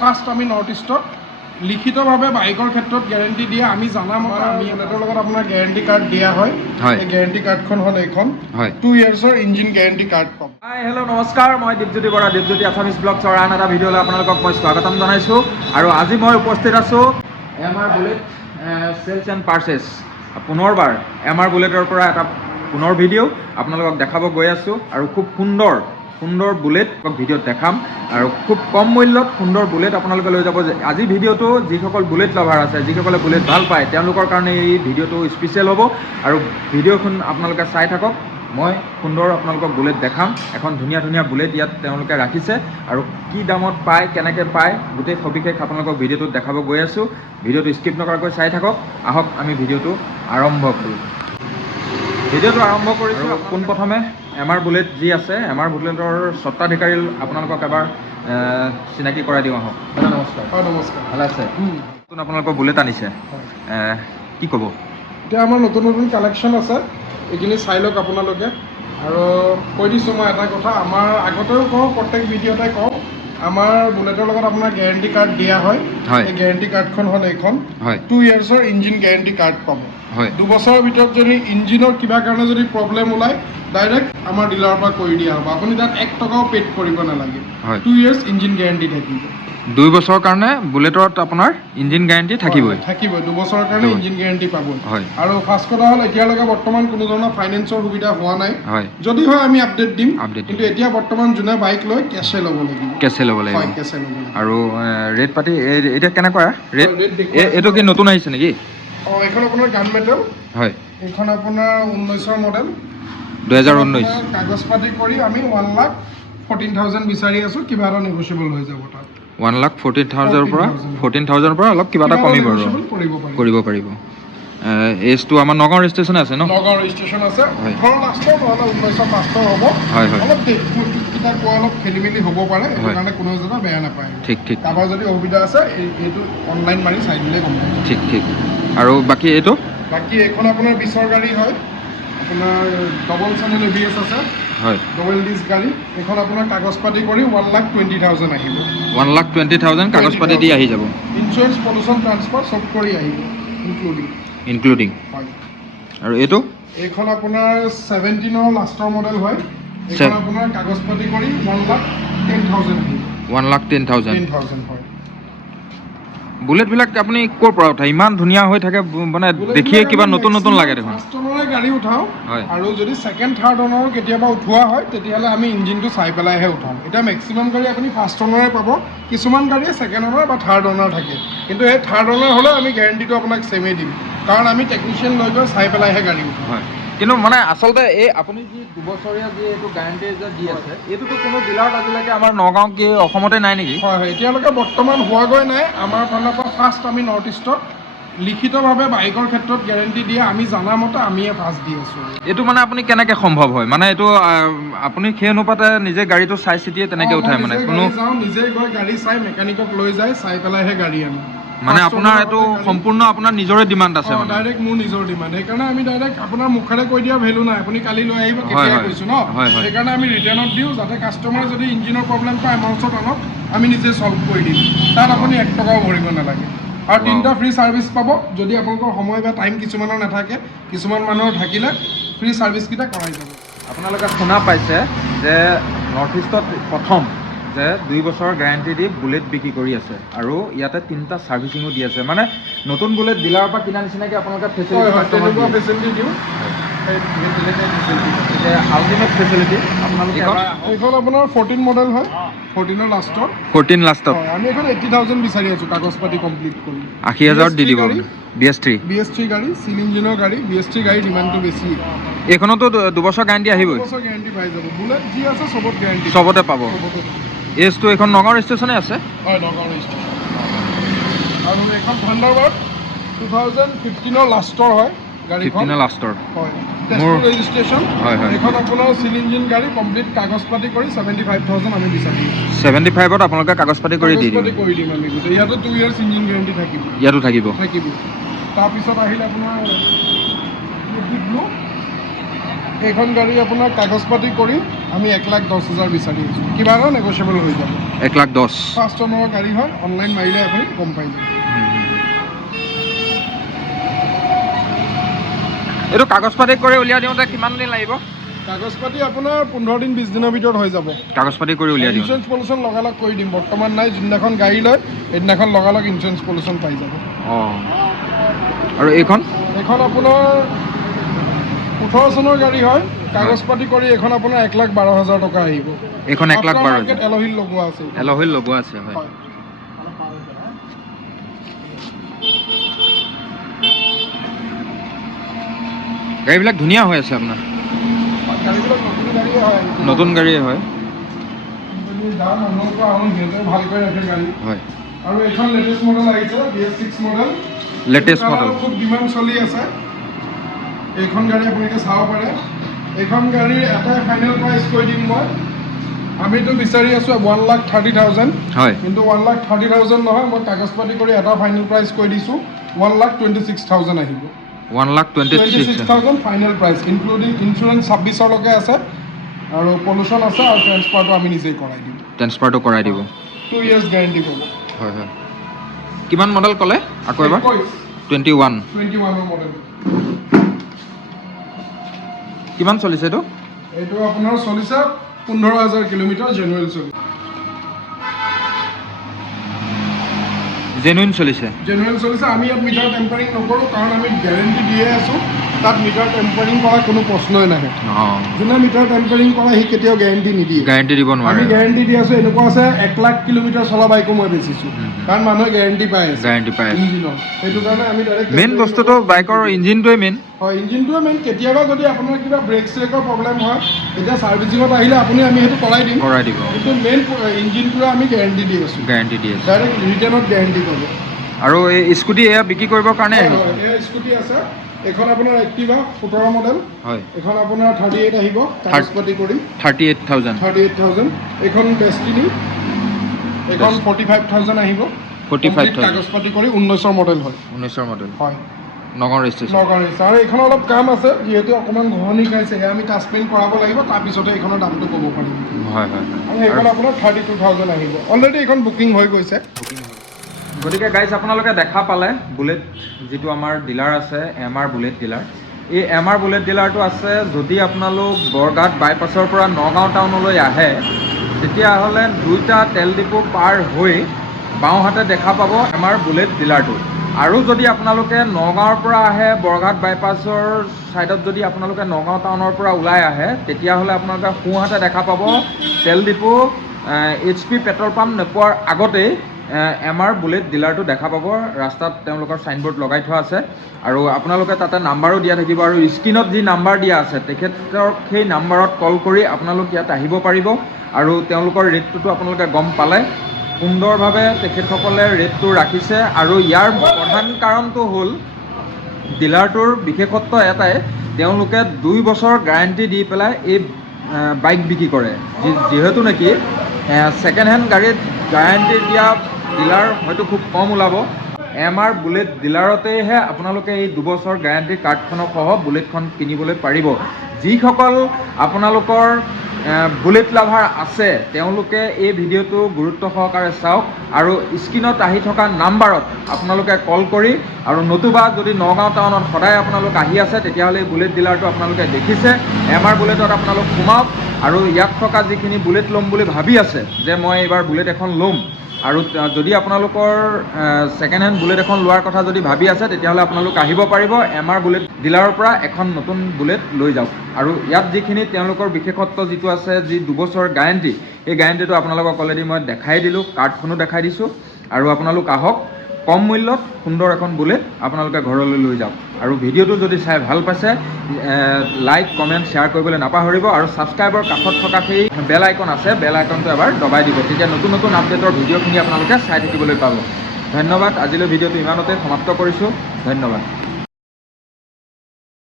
First আমি north ইষ্টত লিখিতভাৱে বাইকৰ ক্ষেত্ৰত গেৰেণ্টি দিয়ে আমি জানা মতে আমি বুলেটৰ লগত আপোনাৰ গেৰেণ্টি কাৰ্ড দিয়া হয়। এই গেৰেণ্টি কাৰ্ডখন হ'ল এইখন 2 ইয়াৰ্ছৰ ইঞ্জিন গেৰেণ্টি কাৰ্ড পাব। হাই হেল্ল' নমস্কাৰ, মই দীপজ্যোতি বৰা, দীপজ্যোতি আছামিজ ব্লগছৰ আন এটা ভিডিঅ'লৈ আপোনালোকক মই স্বাগতম জনাইছোঁ। আৰু আজি মই উপস্থিত আছোঁ এমআৰ বুলেট চেলছ এণ্ড পাৰ্চেছ। পুনৰবাৰ এমআৰ বুলেটৰ পৰা এটা পুনৰ ভিডিঅ' আপোনালোকক দেখাব গৈ আছোঁ আৰু খুব সুন্দৰ বুলেট ভিডিঅ'ত দেখাম আৰু খুব কম মূল্যত সুন্দৰ বুলেট আপোনালোকে লৈ যাব। আজি ভিডিঅ'টো যিসকল বুলেট লাভাৰ আছে, যিসকলে বুলেট ভাল পায়, তেওঁলোকৰ কাৰণে এই ভিডিঅ'টো স্পেচিয়েল হ'ব আৰু ভিডিঅ'খন আপোনালোকে চাই থাকক। মই সুন্দৰ আপোনালোকক বুলেট দেখাম। এখন ধুনীয়া বুলেট ইয়াত তেওঁলোকে ৰাখিছে আৰু কি দামত পায়, কেনেকৈ পায়, গোটেই সবিশেষ আপোনালোকক ভিডিঅ'টোত দেখাব গৈ আছোঁ। ভিডিঅ'টো স্কিপ নকৰাকৈ চাই থাকক। আহক আমি ভিডিঅ'টো আৰম্ভ কৰোঁ। ভিডিঅ'টো আৰম্ভ কৰিছোঁ পোনপ্ৰথমে এমআৰ বুলেট যি আছে, এমআৰ বুলেটৰ স্বত্বাধিকাৰী আপোনালোকক এবাৰ চিনাকি কৰাই দিওঁ। আহক দাদা, নমস্কাৰ। নমস্কাৰ। ভালে আছে? নতুন আপোনালোকৰ বুলেট আনিছে, কি ক'ব? এতিয়া আমাৰ নতুন কালেকশ্যন আছে, এইখিনি চাই লওক আপোনালোকে। আৰু কৈ দিছোঁ মই এটা কথা, আমাৰ আগতেও কওঁ, প্ৰত্যেক ভিডিঅ'তে কওঁ, আমাৰ বুলেটৰ লগত আপোনাৰ গেৰেণ্টি কাৰ্ড দিয়া হয়। এই গেৰেণ্টি কাৰ্ডখন হ'ল এইখন 2 ইয়াৰ্ছৰ ইঞ্জিন গেৰেণ্টি কাৰ্ড পাব। 2 বছৰৰ ভিতৰত যদি ইঞ্জিনৰ কিবা কাৰণে যদি প্ৰব্লেম ওলায়, ডাইৰেক্ট আমাৰ ডিলাৰৰ পৰা কৰি দিয়া হ'ব। আপুনি তাত 1 টকাও পেড কৰিব নালাগে। 2 ইয়াৰ্ছ ইঞ্জিন গেৰেণ্টি থাকিব। 2 বছৰৰ কাৰণে বুলেটত আপোনাৰ ইঞ্জিন গেৰেণ্টি থাকিবই। 2 বছৰৰ কাৰণে ইঞ্জিন গেৰেণ্টি পাব। আৰু ফাৰ্ষ্ট কথা হ'ল, এতিয়ালৈকে বৰ্তমান কোনো ধৰণৰ ফাইনেন্সৰ সুবিধা হোৱা নাই। যদি হয় আমি আপডেট দিম, কিন্তু এতিয়া বৰ্তমান যোনে বাইক লৈ কেছে ল'ব লাগিব। কেছে ল'ব লাগিব। আৰু ৰেট পাতি এতিয়া কেনেকুৱা ৰেট? এইটো কি নতুন আহিছে নেকি? এইখন আপোনাৰ গান মেটেল। হয়, এইখন আপোনাৰ 19ৰ মডেল, 2019। কাগজ পাতি কৰি আমি 1,14,000 বিচাৰি আছোঁ। কিবা এটা নেগোচিয়েবল হৈ যাব তাত। 1,14,000 পৰা 14,000 পৰা অলপ কিবা এটা কমিব আৰু কৰিব পাৰিব। এজটো আমাৰ নগাঁও ৰেজিষ্ট্ৰেশ্যন আছে ন? নগাঁও ৰেজিষ্ট্ৰেশ্যন আছে। 18 লাষ্টৰ নহ'লে 19ৰ ফাৰ্ষ্টৰ হ'ব। অলপ ডেটকেইটা কোৱা অলপ খেলি মেলি হ'ব পাৰে, সেইটো কাৰণে কোনো এজনে বেয়া নাপায়। ঠিক। কাৰোবাৰ যদি অসুবিধা আছে, এইটো অনলাইন মাৰি চাই দিলে গম পাব। ঠিক। আৰু বাকী এইটো? বাকী এইখন আপোনাৰ 20ৰ গাড়ী হয়, আপোনাৰ ডবল চেনেল ABS আছে, ডবল ডিস্ক গাড়ী। এইখন আপোনাৰ কাগজ পাতি কৰি 1,20,000 আহিব। 1,20,000 কাগজ পাতি দি আহি যাব। ইঞ্চুৰেঞ্চ, পলিউশ্যন, ট্ৰান্সফাৰ চব কৰি আহিব, ইনক্লুডিং। হয়। আৰু এইটো? এইখন আপোনাৰ 17ৰ লাষ্টৰ মডেল হয়। এইখন আপোনাৰ কাগজ পাতি কৰি 1,10,000 আহিব। 1,10,000 হয়। বুলেটবিলাক আপুনি ক'ৰ পৰা উঠায়? ইমান ধুনীয়া হৈ থাকে, মানে দেখিয়ে কিবা নতুন লাগে দেখোন। ফাৰ্ষ্ট অনাৰে গাড়ী উঠাওঁ, আৰু যদি ছেকেণ্ড থাৰ্ড অনাৰো কেতিয়াবা উঠোৱা হয়, তেতিয়াহ'লে আমি ইঞ্জিনটো চাই পেলাইহে উঠাওঁ। এতিয়া মেক্সিমাম গাড়ী আপুনি ফাৰ্ষ্ট অনাৰে পাব, কিছুমান গাড়ীয়ে ছেকেণ্ড অনাৰ বা থাৰ্ড অনাৰ থাকে। কিন্তু এই থাৰ্ড অনাৰ হ'লে আমি গেৰেণ্টিটো আপোনাক ছেমেই দিম, কাৰণ আমি টেকনিচিয়ান লৈ গৈ চাই পেলাইহে গাড়ী উঠাওঁ। হয়, কিন্তু মানে আচলতে এই আপুনি যি 2 বছৰীয়া যি এইটো গেৰেণ্টি যে দি আছে, এইটোতো কোনো ডিলাৰত আজিলৈকে আমাৰ নগাঁও কি অসমতে নাই নেকি? হয়, এতিয়ালৈকে বৰ্তমান হোৱাগৈ নাই। আমাৰ ফালৰ পৰা ফাৰ্ষ্ট আমি নৰ্থ ইষ্টত লিখিতভাৱে বাইকৰ ক্ষেত্ৰত গেৰেণ্টি দিয়ে আমি জানা মতে আমিয়ে ফাৰ্ষ্ট দি আছোঁ। এইটো মানে আপুনি কেনেকৈ সম্ভৱ হয়? মানে এইটো আপুনি সেই অনুপাতে নিজে গাড়ীটো চাই চিতিয়ে তেনেকৈ উঠায়? মানে কোনো নিজে গৈ গাড়ী চাই মেকানিকক লৈ যায়, চাই পেলাইহে গাড়ী আনো। মানে আপোনাৰ এইটো সম্পূৰ্ণ আপোনাৰ নিজৰে ডিমাণ্ড আছে? ডাইৰেক্ট মোৰ নিজৰ ডিমাণ্ড। সেইকাৰণে আমি ডাইৰেক্ট আপোনাৰ মুখেৰে কৈ দিয়া ভেলু নাই। আপুনি কালি লৈ আহিব, কেতিয়া কৈছোঁ ন? সেইকাৰণে আমি ৰিটাৰ্ণত দিওঁ, যাতে কাষ্টমাৰে যদি ইঞ্জিনৰ প্ৰব্লেম পায় এমাউণ্টছত আনক, আমি নিজে ছল্ভ কৰি দিম। তাত আপুনি 1 টকাও ভৰিব নালাগে। আৰু 3টা ফ্ৰী ছাৰ্ভিচ পাব। যদি আপোনালোকৰ সময় বা টাইম কিছুমানৰ নাথাকে, কিছুমান মানুহৰ থাকিলে ফ্ৰী ছাৰ্ভিচকেইটা কৰাই যাব। আপোনালোকে শুনা পাইছে যে নৰ্থ ইষ্টত প্ৰথম যে 2 বছৰৰ গেৰেণ্টি দি বুলেট বিক্ৰী কৰি আছে, আৰু ইয়াতে 3টা ছাৰ্ভিচিঙো দি আছে। মানে নতুন বুলেট ডিলাৰৰ পৰা কিনা নিচিনাকৈ আপোনালোকে ফেচিলিটি দিওঁ। আল্টিমেট ফেচিলিটি আপোনালোকে। এইখন আপোনাৰ 14 মডেল হয়, 14ৰ লাষ্টৰ। 14 লাষ্টত আমি এখন 80,000 বিচাৰি আছোঁ কাগজ পাতি কমপ্লিট কৰি। 80,000 দি দিব। BS3 গাড়ী, চিল ইঞ্জিনৰ গাড়ী। BS3 গাড়ী ডিমাণ্ডটো বেছি। এইখনতো 2 বছৰ গেৰেণ্টি আহিবই। 2 বছৰ গেৰেণ্টি পাই যাব। বুলেট যি আছে চবত গেৰেণ্টি, চবতে পাব। এজটো এইখন নগাঁও ৰেজিষ্ট্ৰেশ্যনে আছে? হয়, নগাঁও ৰেজিষ্ট্ৰেশ্যন। আৰু এইখন থাণ্ডাৰবাৰ্ড 2015ৰ লাষ্টৰ হয় গাড়ীখন। 15 লাষ্টৰ হয়, তেজপুৰ ৰেজিষ্ট্ৰেশ্যন। এইখন আপোনাৰ চিল ইঞ্জিন গাড়ী, কমপ্লিট কাগজ পাতি কৰি 75,000 আমি বিচাৰি আছোঁ। 75ত আপোনালোকে কাগজ পাতি কৰি দি দিম আমি গোটেই। ইয়াতো 2 ইয়াৰ্ছ ইঞ্জিন গেৰেণ্টি থাকিব। ইয়াতো থাকিব। তাৰপিছত আহিলে আপোনাৰ এইখন গাড়ী আপোনাৰ কাগজ পাতি কৰি আমি 1,10,000 বিচাৰি আছোঁ, কিবা এটা নেগচিয়েবল হৈ যাব। 1,10,000। ফাৰ্ষ্ট অনাৰৰ গাড়ী হয়, অনলাইন মাৰিলে আপুনি গম পাই যাব। এইটো কাগজ পাতি কৰি উলিয়াই দিওঁতে কিমান দিন লাগিব? কাগজ পাতি আপোনাৰ 15 দিন 20 দিনৰ ভিতৰত হৈ যাব। কাগজ পাতি কৰি উলিয়াই দিওঁ। ইঞ্চুৰেঞ্চ পলিউশ্যন লগালগ কৰি দিম, বৰ্তমান নাই। যোনদিনাখন গাড়ী লয় সেইদিনাখন লগালগ ইঞ্চুৰেঞ্চ পলিউশ্যন পাই যাব। অঁ, আৰু এইখন আপোনাৰ 18 চনৰ গাড়ী হয়, কাগজ পাতি কৰি এইখন আপোনাৰ 1,12,000 টকা আহিব। এইখন 1,12,000। এলহিল লগোৱা আছে। এলহিল লগোৱা আছে, হয়। হয়। গাড়ীবিলাক ধুনীয়া হৈ আছে আপোনাৰ। গাড়ীবিলাক নতুন গাড়ীয়ে হয়। নতুন গাড়ীয়ে হয়। যাৰ মানুহৰ পৰা আহোঁ সিহঁতে ভালকৈ ৰাখে গাড়ী। হয়। আৰু এইখন লেটেষ্ট মডেল আহিছে, BS6 মডেল। Latest model. খুব ডিমাণ্ড চলি আছে। এইখন গাড়ী আপোনালোকে চাব পাৰে। এইখন গাড়ীৰ এটাই ফাইনেল প্ৰাইচ কৈ দিম মই। আমিতো বিচাৰি আছোঁ 1,30,000। হয়। কিন্তু 1,30,000 নহয়, মই কাগজ পাতি কৰি এটা ফাইনেল প্ৰাইচ কৈ দিছোঁ 1,26,000 আহিব। 1,26,000 ফাইনেল প্ৰাইচ, ইনক্লুডিং ইঞ্চুৰেঞ্চ 26লৈকে আছে, আৰু পলিউশ্যন আছে, আৰু ট্ৰেন্সফাৰটো আমি নিজেই কৰাই দিম। ট্ৰেন্সফাৰটো কৰাই দিব। 2 years গেৰেণ্টি পাব। হয় হয়। কিমান মডেল ক'লে আকৌ এবাৰ? 21 মডেল। কিমান চলিছে এইটো? এইটো আপোনাৰ চলিছে 15,000 কিলোমিটাৰ জেনুৱেল চলিছে। জেনুইন চলিছে। জেনুৱেল চলিছে। আমি ইয়াত মিটাৰ টেম্পাৰিং নকৰোঁ, কাৰণ আমি গেৰেণ্টি দিয়ে আছোঁ। তাত মিটাৰ টেম্পাৰিং কৰা কোনো প্ৰশ্নই নাহে। যোনে মিটাৰ টেম্পাৰিং কৰা সি কেতিয়াও গেৰেণ্টি নিদিয়ে। গেৰেণ্টি দিব নোৱাৰে। আমি গেৰেণ্টি দি আছোঁ। এনেকুৱা আছে 1,00,000 কিলোমিটাৰ চলা বাইকো মই বেচিছোঁ, কাৰণ মানুহে গেৰেণ্টি পাই আছে। গেৰেণ্টি পাই আছে ইঞ্জিনৰ। সেইটো কাৰণে আমি ডাইৰেক্ট মেইন বস্তুটো বাইকৰ ইঞ্জিনটোৱে মেইন। হয়, ইঞ্জিনটোৱে মেইন। কেতিয়াবা যদি আপোনাৰ কিবা ব্ৰেক চেকৰ প্ৰব্লেম হয়, তেতিয়া ছাৰ্ভিচিঙত আহিলে আমি সেইটো কৰাই দিম। কিন্তু মেইন ইঞ্জিনটোৱে আমি গেৰেণ্টি দি আছোঁ। গেৰেণ্টি দি আছোঁ। ডাইৰেক্ট ৰিটাৰ্ণত গেৰেণ্টি পাব। আৰু এই স্কুটি এয়া বিক্ৰী কৰিবৰ কাৰণে এয়া স্কুটি আছে। এইখন আপোনাৰ এক্টিভা 17 মডেল। হয়। এইখন আপোনাৰ 38 আহিব কাগজ পাতি কৰি। 38,000। এইখন ডেষ্টিনি। এইখন 45,000 আহিব। 45,000 কাগজ পাতি কৰি 19ৰ মডেল হয়। 19ৰ মডেল। হয়। নগাঁও ৰেজিষ্ট্ৰেশ্যন। আৰু এইখন অলপ কাম আছে, যিহেতু অকণমান ঘঁহনি খাইছে, সেয়া আমি টাচ পেইণ্ট কৰাব লাগিব, তাৰপিছতে এইখনৰ দামটো ক'ব পাৰিম। হয় হয়। আৰু এইখন আপোনাৰ 32,000 আহিব। অলৰেডি এইখন বুকিং হৈ গৈছে। গতিকে গাইজ আপোনালোকে দেখা পালে বুলেট যিটো আমাৰ ডিলাৰ আছে, MR বুলেট ডিলাৰ। এই MR বুলেট ডিলাৰটো আছে, যদি আপোনালোক বৰঘাট বাইপাছৰ পৰা নগাঁও টাউনলৈ আহে, তেতিয়াহ'লে 2টা তেল ডিপু পাৰ হৈ বাওঁহাতে দেখা পাব MR বুলেট ডিলাৰটো। আৰু যদি আপোনালোকে নগাঁৱৰ পৰা আহে, বৰঘাট বাইপাছৰ ছাইডত যদি আপোনালোকে নগাঁও টাউনৰ পৰা ওলাই আহে, তেতিয়াহ'লে আপোনালোকে সোঁহাতে দেখা পাব তেল ডিপু HP পেট্ৰল পাম্প নোপোৱাৰ আগতেই MR বুলেট ডিলাৰটো দেখা পাব। ৰাস্তাত তেওঁলোকৰ ছাইনবোৰ্ড লগাই থোৱা আছে, আৰু আপোনালোকে তাতে নাম্বাৰো দিয়া থাকিব, আৰু স্ক্ৰীণত যি নাম্বাৰ দিয়া আছে তেখেতৰ সেই নাম্বাৰত কল কৰি আপোনালোক ইয়াত আহিব পাৰিব। আৰু তেওঁলোকৰ ৰেটটোতো আপোনালোকে গম পালে, সুন্দৰভাৱে তেখেতসকলে ৰেটটো ৰাখিছে। আৰু ইয়াৰ প্ৰধান কাৰণটো হ'ল ডিলাৰটোৰ বিশেষত্ব এটাই, তেওঁলোকে 2 বছৰ গেৰাণ্টি দি পেলাই এই বাইক বিক্ৰী কৰে। যিহেতু নেকি ছেকেণ্ড হেণ্ড গাড়ীত গেৰাণ্টি দিয়া ডিলাৰ হয়তো খুব কম ওলাব। MR বুলেট ডিলাৰতেহে আপোনালোকে এই 2 বছৰ গেৰাণ্টিৰ কাৰ্ডখনৰ সহ বুলেটখন কিনিবলৈ পাৰিব। যিসকল আপোনালোকৰ বুলেট লাভাৰ আছে, তেওঁলোকে এই ভিডিঅ'টো গুৰুত্ব সহকাৰে চাওক, আৰু স্ক্ৰীণত আহি থকা নাম্বাৰত আপোনালোকে কল কৰি, আৰু নতুবা যদি নগাঁও টাউনত সদায় আপোনালোক আহি আছে, তেতিয়াহ'লে এই বুলেট ডিলাৰটো আপোনালোকে দেখিছে। MR বুলেটত আপোনালোক সোমাওক, আৰু ইয়াত থকা যিখিনি বুলেট ল'ম বুলি ভাবি আছে, যে মই এইবাৰ বুলেট এখন ল'ম, আৰু যদি আপোনালোকৰ ছেকেণ্ড হেণ্ড বুলেট এখন লোৱাৰ কথা যদি ভাবি আছে, তেতিয়াহ'লে আপোনালোক আহিব পাৰিব MR বুলেট ডিলাৰৰ পৰা এখন নতুন বুলেট লৈ যাওক। আৰু ইয়াত যিখিনি তেওঁলোকৰ বিশেষত্ব যিটো আছে, যি 2 বছৰ গেৰাণ্টি, এই গেৰাণ্টিটো আপোনালোকক অলৰেডি মই দেখাই দিলোঁ, কাৰ্ডখনো দেখাই দিছোঁ। আৰু আপোনালোক আহক, কম মূল্যত সুন্দৰ এখন বুলেট আপোনালোকে ঘৰলৈ লৈ যাওক। আৰু ভিডিঅ'টো যদি চাই ভাল পাইছে, লাইক কমেণ্ট শ্বেয়াৰ কৰিবলৈ নাপাহৰিব, আৰু ছাবস্ক্ৰাইবৰ কাষত থকা সেই বেল আইকন আছে, বেল আইকনটো এবাৰ দবাই দিব, তেতিয়া নতুন নতুন আপডেটৰ ভিডিঅ'খিনি আপোনালোকে চাই থাকিবলৈ পাব। ধন্যবাদ। আজিলৈ ভিডিঅ'টো ইমানতে সমাপ্ত কৰিছোঁ। ধন্যবাদ।